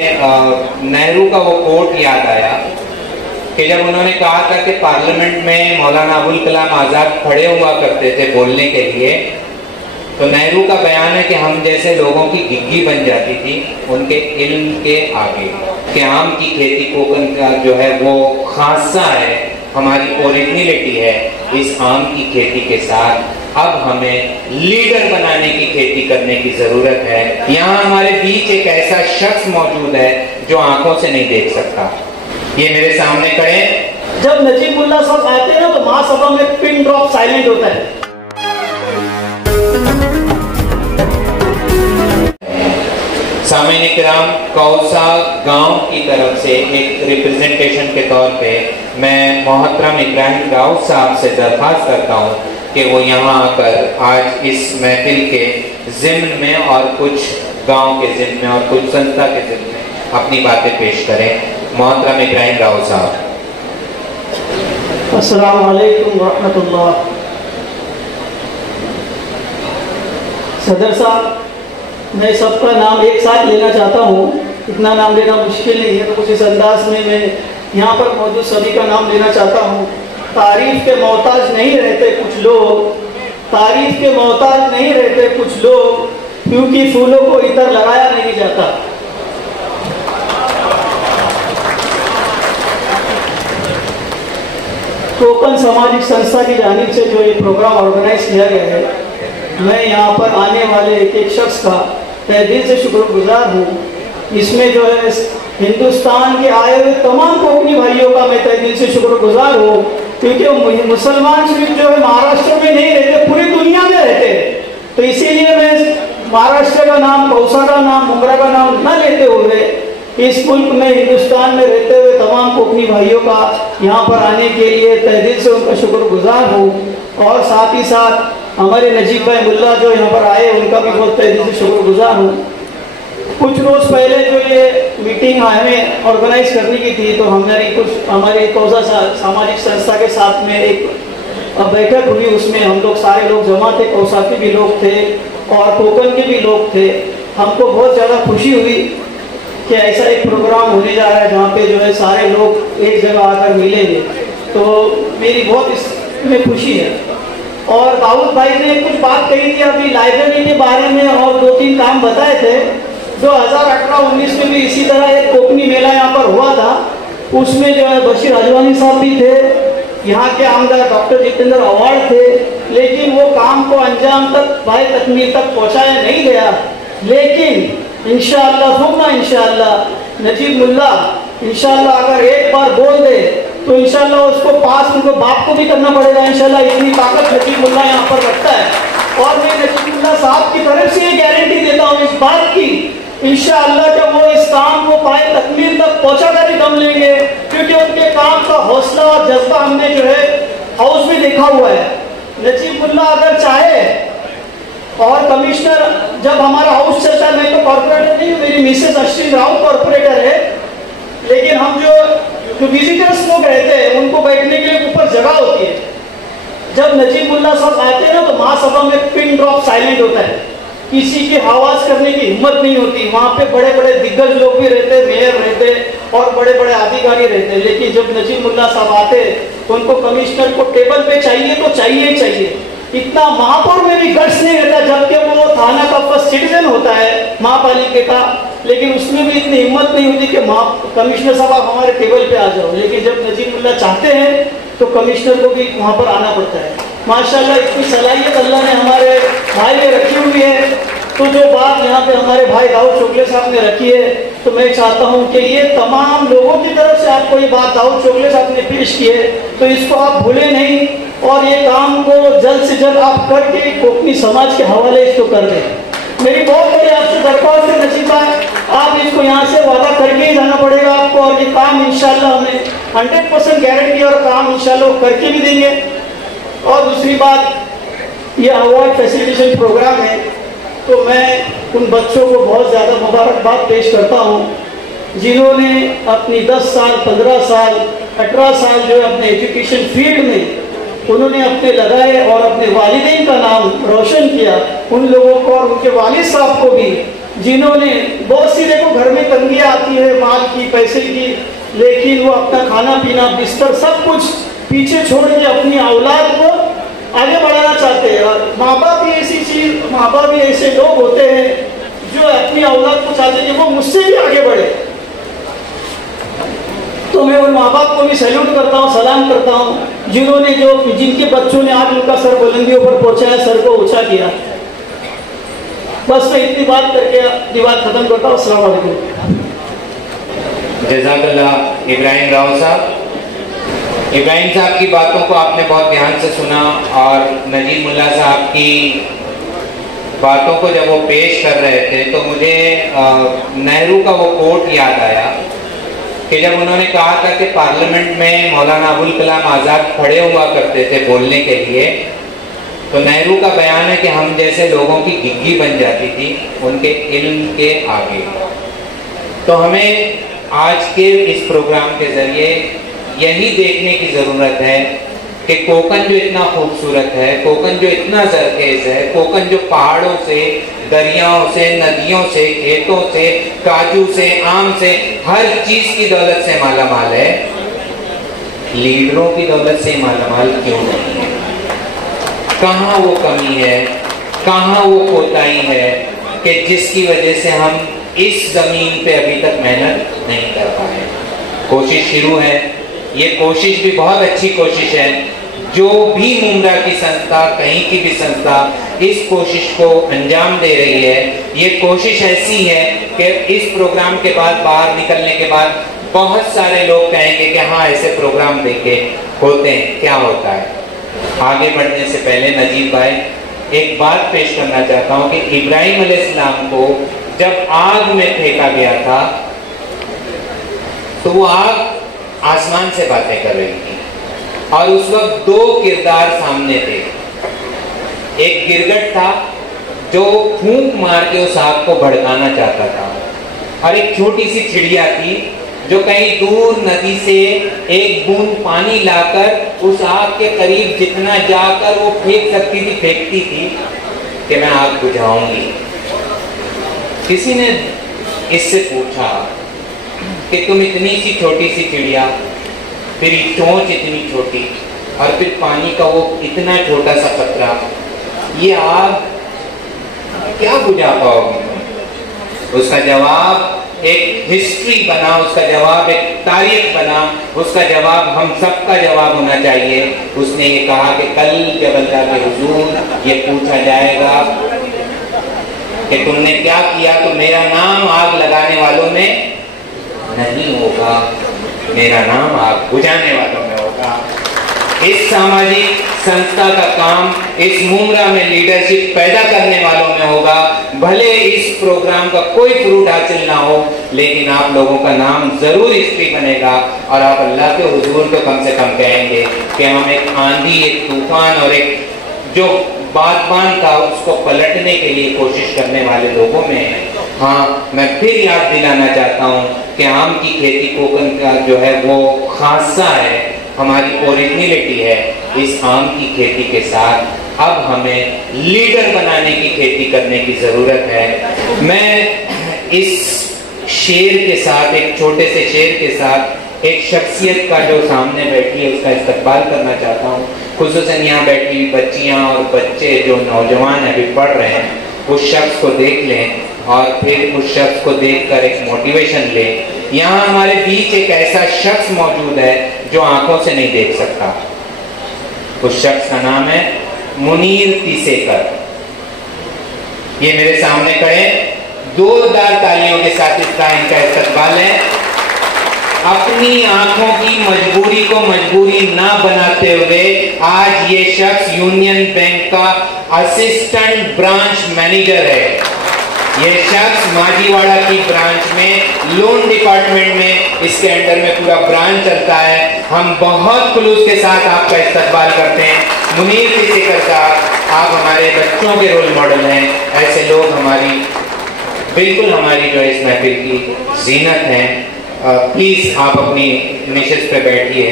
नेहरू का वो कोट याद आया कि जब उन्होंने कहा था कि पार्लियामेंट में मौलाना अबुल कलाम आजाद खड़े हुआ करते थे बोलने के लिए, तो नेहरू का बयान है कि हम जैसे लोगों की घिग्गी बन जाती थी उनके इल्म के आगे, कि आम की खेती कोकन का जो है वो खासा है, हमारी ओरिजिनलिटी है इस आम की खेती के साथ। अब हमें लीडर बनाने की खेती करने की जरूरत है। यहाँ हमारे बीच एक ऐसा शख्स मौजूद है जो आंखों से नहीं देख सकता। ये मेरे सामने खड़े। जब नजीबुल्लाह साहब आते हैं ना तो महासभा में पिन ड्रॉप साइलेंट होता है। सामीन किराम, कौसा गांव की तरफ से एक रिप्रेजेंटेशन के तौर पे मैं मोहतरम इब्राहिम राउत साहब से दरख्वास्त करता हूँ कि वो यहाँ आकर आज इस महफिल के ज़िम्न में और कुछ गांव के ज़िम्न में और कुछ संस्था के ज़िम्न में अपनी बातें पेश करें। मोहतरम इब्राहिम राउत साहब। अस्सलाम वालेकुम रहमतुल्लाह। सदर साहब, मैं सबका नाम एक साथ लेना चाहता हूँ, इतना नाम लेना मुश्किल नहीं है, तो कुछ इस अंदाज में मैं यहाँ पर मौजूद सभी का नाम लेना चाहता हूँ। तारीफ के मोहताज नहीं रहते कुछ लोग, तारीफ के मोहताज नहीं रहते कुछ लोग, क्योंकि फूलों को इतर लगाया नहीं जाता। कोकन सामाजिक संस्था की जानिब से जो ये प्रोग्राम ऑर्गेनाइज किया गया है, मैं यहाँ पर आने वाले एक एक शख्स का तहे दिल से शुक्रगुजार हूँ। इसमें जो है हिंदुस्तान के आए हुए तमाम कोकनी भाइयों का मैं तहे दिल से शुक्रगुजार हूँ, क्योंकि मुसलमान सिर्फ जो है महाराष्ट्र में नहीं रहते, पूरी दुनिया में रहते हैं। तो इसीलिए मैं महाराष्ट्र का नाम, कौसा का नाम, मुंगरा का नाम न लेते हुए इस मुल्क में, हिंदुस्तान में रहते हुए तमाम कोकनी भाइयों का यहाँ पर आने के लिए तहे दिल से उनका शुक्रगुजार हूँ। और साथ ही साथ हमारे नजीब भाई मुल्ला जो यहाँ पर आए, उनका भी बहुत तहे दिल से शुक्रगुजार हूँ। कुछ रोज पहले जो ये मीटिंग हमें ऑर्गेनाइज करने की थी, तो हमारे कौसा सामाजिक संस्था के साथ में एक बैठक हुई। उसमें हम लोग सारे लोग जमा थे, कौसा के भी लोग थे और कोकन के भी लोग थे। हमको बहुत ज़्यादा खुशी हुई कि ऐसा एक प्रोग्राम होने जा रहा है जहाँ पे जो है सारे लोग एक जगह आकर मिलेंगे, तो मेरी बहुत इसमें खुशी है। और दाऊद भाई ने कुछ बात कही थी अभी लाइब्रेरी के बारे में और 2-3 काम बताए थे। 2018-19 में भी इसी तरह एक कोकनी मेला यहाँ पर हुआ था, उसमें जो है बशीर हजवानी साहब भी थे, यहाँ के आमदार डॉक्टर जितेंद्र अवार्ड थे, लेकिन वो काम को अंजाम तक, भाई तकमील तक पहुँचाया नहीं गया। लेकिन इंशाअल्लाह सुनना, इंशाअल्लाह नजीब मुल्ला इंशाअल्लाह अगर एक बार बोल दे तो इंशाअल्लाह उसको पास उनको बाप को भी करना पड़ेगा इंशाअल्लाह। इतनी ताकत नजीब मुल्ला यहाँ पर रखता है। और मैं नजीब मुल्ला साहब की तरफ से ये गारंटी देता हूँ इस बात की, इंशाअल्लाह जब वो इस काम को पाए तकमील तक पहुँचा कर ही दम लेंगे, क्योंकि उनके काम का हौसला और जज्बा हमने जो है हाउस में देखा हुआ है। नजीब मुल्ला अगर चाहे, और कमिश्नर जब हमारा हाउस चलता है, मैं तो कॉर्पोरेटर नहीं हूँ, मेरी मिसेस अश्विन राव कॉर्पोरेटर है, लेकिन हम जो विजिटर्स लोग रहते हैं उनको बैठने के लिए ऊपर जगह होती है। जब नजीब मुल्ला साहब आते हैं ना तो महासभा में पिन ड्रॉप साइलेंट होता है, किसी की आवाज करने की हिम्मत नहीं होती। वहाँ पे बड़े बड़े दिग्गज लोग भी रहते, मेयर रहते और बड़े बड़े अधिकारी रहते, लेकिन जब नजीब मुल्ला साहब आते तो उनको कमिश्नर को टेबल पे चाहिए तो चाहिए ही चाहिए। इतना महापौर में भी गट्स नहीं रहता, जबकि वो थाना का फर्स्ट सिटीजन होता है महापालिका का, लेकिन उसमें भी इतनी हिम्मत नहीं होती कि कमिश्नर साहब आप हमारे टेबल पे आ जाओ। लेकिन जब नजीब मुल्ला चाहते हैं तो कमिश्नर को भी वहाँ पर आना पड़ता है। माशाल्लाह इतनी सलाहियत अल्लाह ने हमारे भाई में रखी हुई है। तो जो बात यहाँ पे हमारे भाई दाऊद चोगले साहब ने रखी है, तो मैं चाहता हूँ कि ये तमाम लोगों की तरफ से आपको ये बात दाऊद चोगले साहब ने पेश की है, तो इसको आप भूले नहीं और ये काम को जल्द से जल्द आप करके कोकनी समाज के हवाले इसको कर दें। मेरी बहुत बड़ी आपसे दरख्वास्त है नसीबा, आप इसको यहाँ से वादा करके ही जाना पड़ेगा आपको, और ये काम इंशाल्लाह हमें 100% गारंटी और काम इंशाल्लाह करके भी देंगे। और दूसरी बात, ये अवार्ड फैसिलिटेशन प्रोग्राम है, तो मैं उन बच्चों को बहुत ज़्यादा मुबारकबाद पेश करता हूँ जिन्होंने अपनी 10 साल, 15 साल, 18 साल जो है अपने एजुकेशन फील्ड में उन्होंने अपने लगाए और अपने वालिदैन का नाम रोशन किया। उन लोगों को और उनके वालिद साहब को भी जिन्होंने बहुत सी, देखो घर में तंगियाँ आती है माल की, पैसे की, लेकिन वो अपना खाना पीना बिस्तर सब कुछ पीछे छोड़ के अपनी औलाद को आगे बढ़ाना चाहते हैं। और माँ बाप भी ऐसी चीज, माँ बाप भी ऐसे लोग होते हैं जो अपनी औलाद को चाहते हैं कि वो मुझसे भी आगे बढ़े। तो मैं उन माँ बाप को भी सैल्यूट करता हूँ, सलाम करता हूँ, जिन्होंने जिनके बच्चों ने आज उनका सर बुलंदियों पर पहुंचाया, सर को ऊंचा किया। बस मैं इतनी बात करके ये बात खत्म करता हूँ। अस्सलाम वालेकुम। जज़ाकल्लाह इब्राहिम राव साहब। इब्राहिम साहब की बातों को आपने बहुत ध्यान से सुना और नजीब मुल्ला साहब की बातों को जब वो पेश कर रहे थे तो मुझे नेहरू का वो कोट याद आया कि जब उन्होंने कहा था कि पार्लियामेंट में मौलाना अबुल कलाम आज़ाद खड़े हुआ करते थे बोलने के लिए, तो नेहरू का बयान है कि हम जैसे लोगों की घिघी बन जाती थी उनके इल्म के आगे। तो हमें आज के इस प्रोग्राम के जरिए यही देखने की ज़रूरत है कि कोकन जो इतना खूबसूरत है, कोकन जो इतना जरखेज है, कोकन जो पहाड़ों से, दरियाओं से, नदियों से, खेतों से, काजू से, आम से, हर चीज की दौलत से मालामाल है, लीडरों की दौलत से मालामाल क्यों नहीं है? कहाँ वो कमी है, कहाँ वो कोताही है कि जिसकी वजह से हम इस जमीन पे अभी तक मेहनत नहीं कर पाए? कोशिश शुरू है, ये कोशिश भी बहुत अच्छी कोशिश है। जो भी मुमरा की संस्था, कहीं की भी संस्था इस कोशिश को अंजाम दे रही है, ये कोशिश ऐसी है कि इस प्रोग्राम के बाद, बाहर निकलने के बाद बहुत सारे लोग कहेंगे कि हाँ ऐसे प्रोग्राम देखे होते हैं, क्या होता है। आगे बढ़ने से पहले नजीब भाई एक बात पेश करना चाहता हूँ कि इब्राहिम अलैहिस्सलाम को जब आग में फेंका गया था तो वो आग आसमान से बातें कर रही थी और उस वक्त दो किरदार सामने थे। एक गिरगट था जो फूंक मार के उस आग को भड़काना चाहता था और एक छोटी सी चिड़िया थी जो कहीं दूर नदी से एक बूंद पानी लाकर उस आग के करीब जितना जाकर वो फेंक सकती थी फेंकती थी कि मैं आग बुझाऊंगी। किसी ने इससे पूछा कि तुम इतनी सी छोटी सी चिड़िया, फिर चोंच इतनी छोटी और फिर पानी का वो इतना छोटा सा कतरा, ये आग क्या बुझा पाओगी? उसका जवाब एक हिस्ट्री बना, उसका जवाब एक तारीख बना, उसका जवाब हम सबका जवाब होना चाहिए। उसने ये कहा कि कल जब अल्लाह के हुजूर ये पूछा जाएगा कि तुमने क्या किया, तो मेरा नाम आग लगाने वालों में नहीं होगा, मेरा नाम आग बुझाने वालों में होगा। इस सामाजिक संस्था का काम इस मुमरा में लीडरशिप पैदा करने वालों में होगा। भले इस प्रोग्राम का कोई फ्रूट हासिल ना हो, लेकिन आप लोगों का नाम जरूर हिस्ट्री बनेगा और आप अल्लाह के हुजूर को कम से कम कहेंगे कि हम एक आंधी, एक तूफान और एक जो बागबान था उसको पलटने के लिए कोशिश करने वाले लोगों में है। हाँ, मैं फिर याद दिलाना चाहता हूँ कि आम की खेती कोकन का जो है वो खासा है, हमारी ओरिजिनलिटी है। इस आम की खेती के साथ अब हमें लीडर बनाने की खेती करने की जरूरत है। मैं इस शेर के साथ, एक छोटे से शेर के साथ एक शख्सियत का जो सामने बैठी है उसका इस्तकबाल करना चाहता हूँ। खुसूसन यहाँ बैठी बच्चियाँ और बच्चे जो नौजवान अभी पढ़ रहे हैं, उस शख्स को देख लें और फिर उस शख्स को देखकर एक मोटिवेशन लें। यहाँ हमारे बीच एक ऐसा शख्स मौजूद है जो आंखों से नहीं देख सकता। उस शख्स का नाम है मुनीर तीसेकर। ये मेरे सामने खड़े, जोरदार तालियों के साथ इनका इस्तकबाल है। अपनी आंखों की मजबूरी को मजबूरी ना बनाते हुए आज ये शख्स यूनियन बैंक का असिस्टेंट ब्रांच मैनेजर है। ये शख्स माजीवाड़ा की ब्रांच में लोन डिपार्टमेंट में, इसके अंडर में पूरा ब्रांच चलता है। हम बहुत खुलूस के साथ आपका इस्तकबाल करते हैं। मुनीर तीसेकर साहब, आप हमारे बच्चों के रोल मॉडल हैं। ऐसे लोग हमारी बिल्कुल हमारी जो इस महफिल की जीनत हैं। प्लीज आप अपनी निशिस्त पे बैठिए।